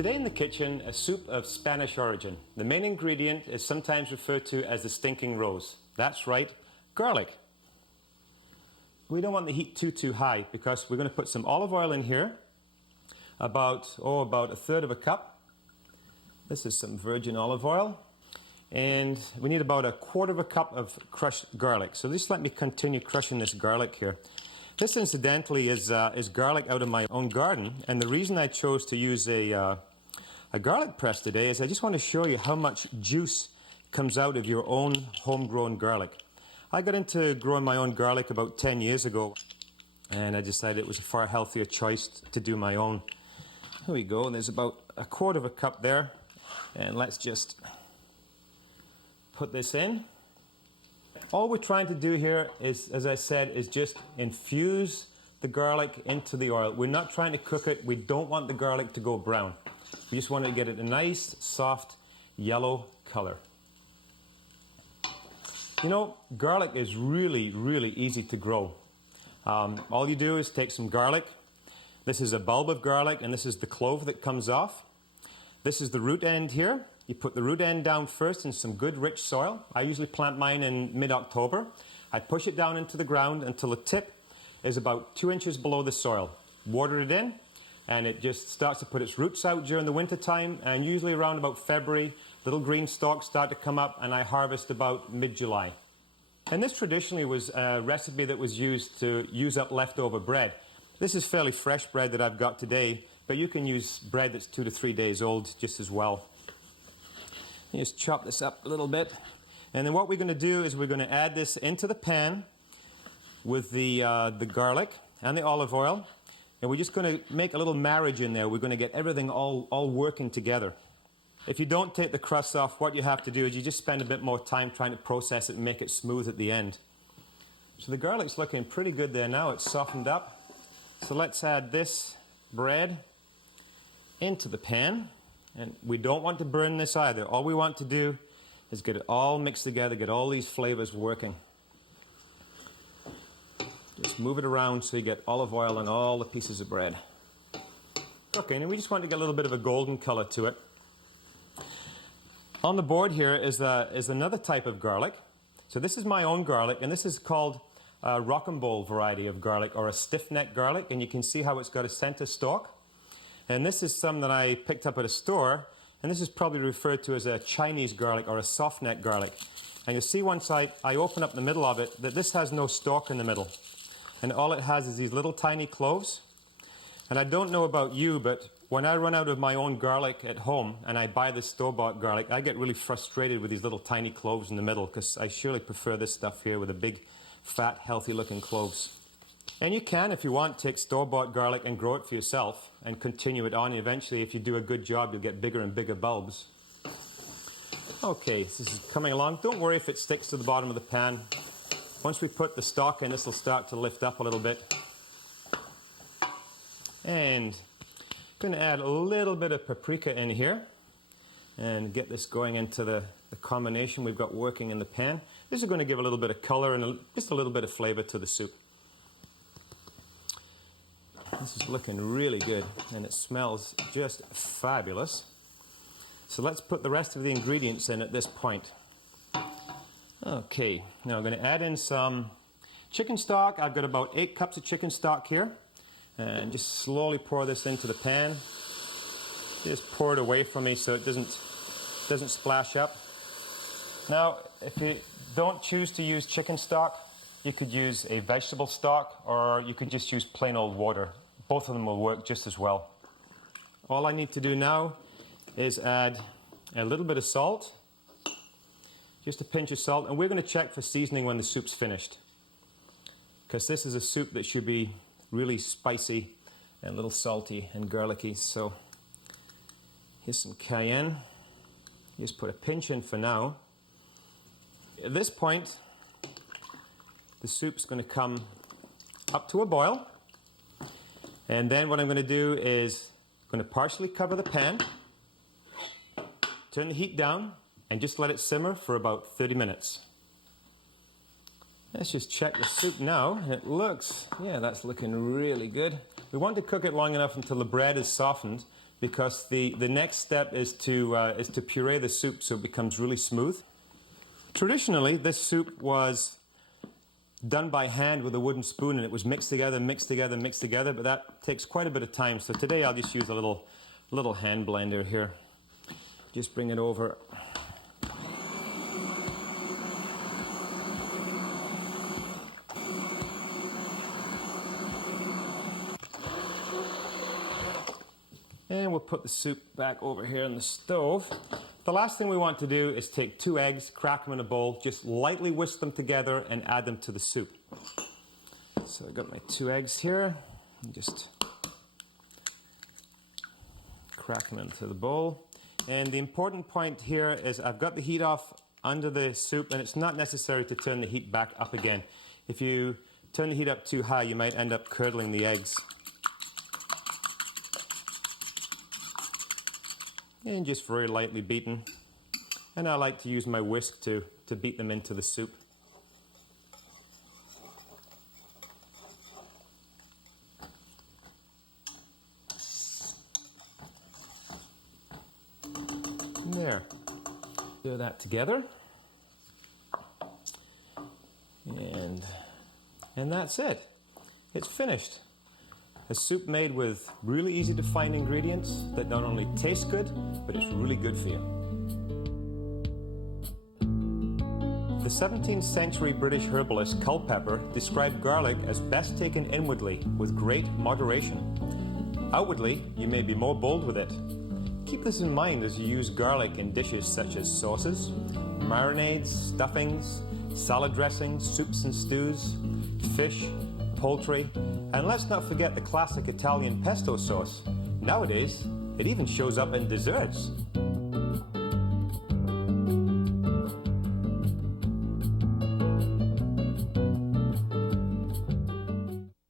Today in the kitchen, a soup of Spanish origin. The main ingredient is sometimes referred to as the stinking rose. That's right, garlic. We don't want the heat too high because we're going to put some olive oil in here, about a third of a cup. This is some virgin olive oil. And we need about a quarter of a cup of crushed garlic. So just let me continue crushing this garlic here. This, incidentally, is garlic out of my own garden. And the reason I chose to use a garlic press today is I just want to show you how much juice comes out of your own homegrown garlic. I got into growing my own garlic about 10 years ago. And I decided it was a far healthier choice to do my own. Here we go. And there's about a quarter of a cup there. And let's just put this in. All we're trying to do here is, as I said, is just infuse the garlic into the oil. We're not trying to cook it. We don't want the garlic to go brown. We just want to get it a nice, soft, yellow color. You know, garlic is really, really easy to grow. All you do is take some garlic. This is a bulb of garlic, and this is the clove that comes off. This is the root end here. You put the root end down first in some good rich soil. I usually plant mine in mid-October. I push it down into the ground until the tip is about 2 inches below the soil. Water it in, and it just starts to put its roots out during the winter time, and usually around about February, little green stalks start to come up, and I harvest about mid-July. And this traditionally was a recipe that was used to use up leftover bread. This is fairly fresh bread that I've got today, but you can use bread that's 2 to 3 days old just as well. You just chop this up a little bit. And then what we're going to do is we're going to add this into the pan with the garlic and the olive oil. And we're just going to make a little marriage in there. We're going to get everything all working together. If you don't take the crust off, what you have to do is you just spend a bit more time trying to process it and make it smooth at the end. So the garlic's looking pretty good there now. It's softened up. So let's add this bread into the pan. And we don't want to burn this either. All we want to do is get it all mixed together, get all these flavors working. Just move it around so you get olive oil on all the pieces of bread. Okay, and we just want to get a little bit of a golden color to it. On the board here is another type of garlic. So this is my own garlic, and this is called a rocambole variety of garlic, or a stiff-neck garlic, and you can see how it's got a center stalk. And this is some that I picked up at a store, and this is probably referred to as a Chinese garlic or a soft-neck garlic. And you'll see once I open up the middle of it that this has no stalk in the middle. And all it has is these little tiny cloves. And I don't know about you, but when I run out of my own garlic at home and I buy this store-bought garlic, I get really frustrated with these little tiny cloves in the middle because I surely prefer this stuff here with the big, fat, healthy-looking cloves. And you can, if you want, take store-bought garlic and grow it for yourself and continue it on. Eventually, if you do a good job, you'll get bigger and bigger bulbs. Okay, this is coming along. Don't worry if it sticks to the bottom of the pan. Once we put the stalk in, this will start to lift up a little bit. And I'm going to add a little bit of paprika in here and get this going into the combination we've got working in the pan. This is going to give a little bit of color and just a little bit of flavor to the soup. This is looking really good, and it smells just fabulous. So let's put the rest of the ingredients in at this point. Okay, now I'm going to add in some chicken stock. I've got about 8 cups of chicken stock here. And just slowly pour this into the pan. Just pour it away from me so it doesn't splash up. Now, if you don't choose to use chicken stock, you could use a vegetable stock, or you could just use plain old water. Both of them will work just as well. All I need to do now is add a little bit of salt, just a pinch of salt, and we're going to check for seasoning when the soup's finished, because this is a soup that should be really spicy and a little salty and garlicky. So here's some cayenne. Just put a pinch in for now. At this point, the soup's going to come up to a boil. And then what I'm going to do is I'm going to partially cover the pan, turn the heat down, and just let it simmer for about 30 minutes. Let's just check the soup now. It looks, yeah, that's looking really good. We want to cook it long enough until the bread is softened because the next step is to puree the soup so it becomes really smooth. Traditionally, this soup was done by hand with a wooden spoon, and it was mixed together, but that takes quite a bit of time. So today I'll just use a little hand blender here. Just bring it over. And we'll put the soup back over here on the stove. The last thing we want to do is take 2 eggs, crack them in a bowl, just lightly whisk them together and add them to the soup. So I've got my 2 eggs here, and just crack them into the bowl. And the important point here is I've got the heat off under the soup, and it's not necessary to turn the heat back up again. If you turn the heat up too high, you might end up curdling the eggs. And just very lightly beaten. And I like to use my whisk to beat them into the soup. There. Do that together. And that's it. It's finished. A soup made with really easy to find ingredients that not only taste good, but it's really good for you. The 17th century British herbalist Culpeper described garlic as best taken inwardly with great moderation. Outwardly, you may be more bold with it. Keep this in mind as you use garlic in dishes such as sauces, marinades, stuffings, salad dressings, soups and stews, fish, poultry, and let's not forget the classic Italian pesto sauce. Nowadays, it even shows up in desserts.